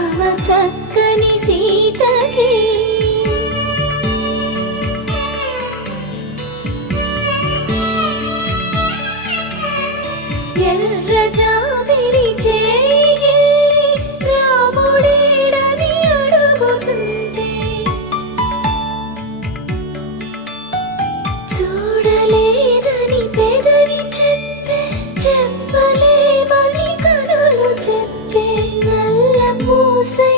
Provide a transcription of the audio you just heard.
రామ చక్కని సీతకి ఎర్ర జాబిలి చేయి రాముడేడని అడుగుతుంటే చూడలేదని పెదవి చెప్పే చెప్పలేమని కనులు చెప్పే నల్ల పూసై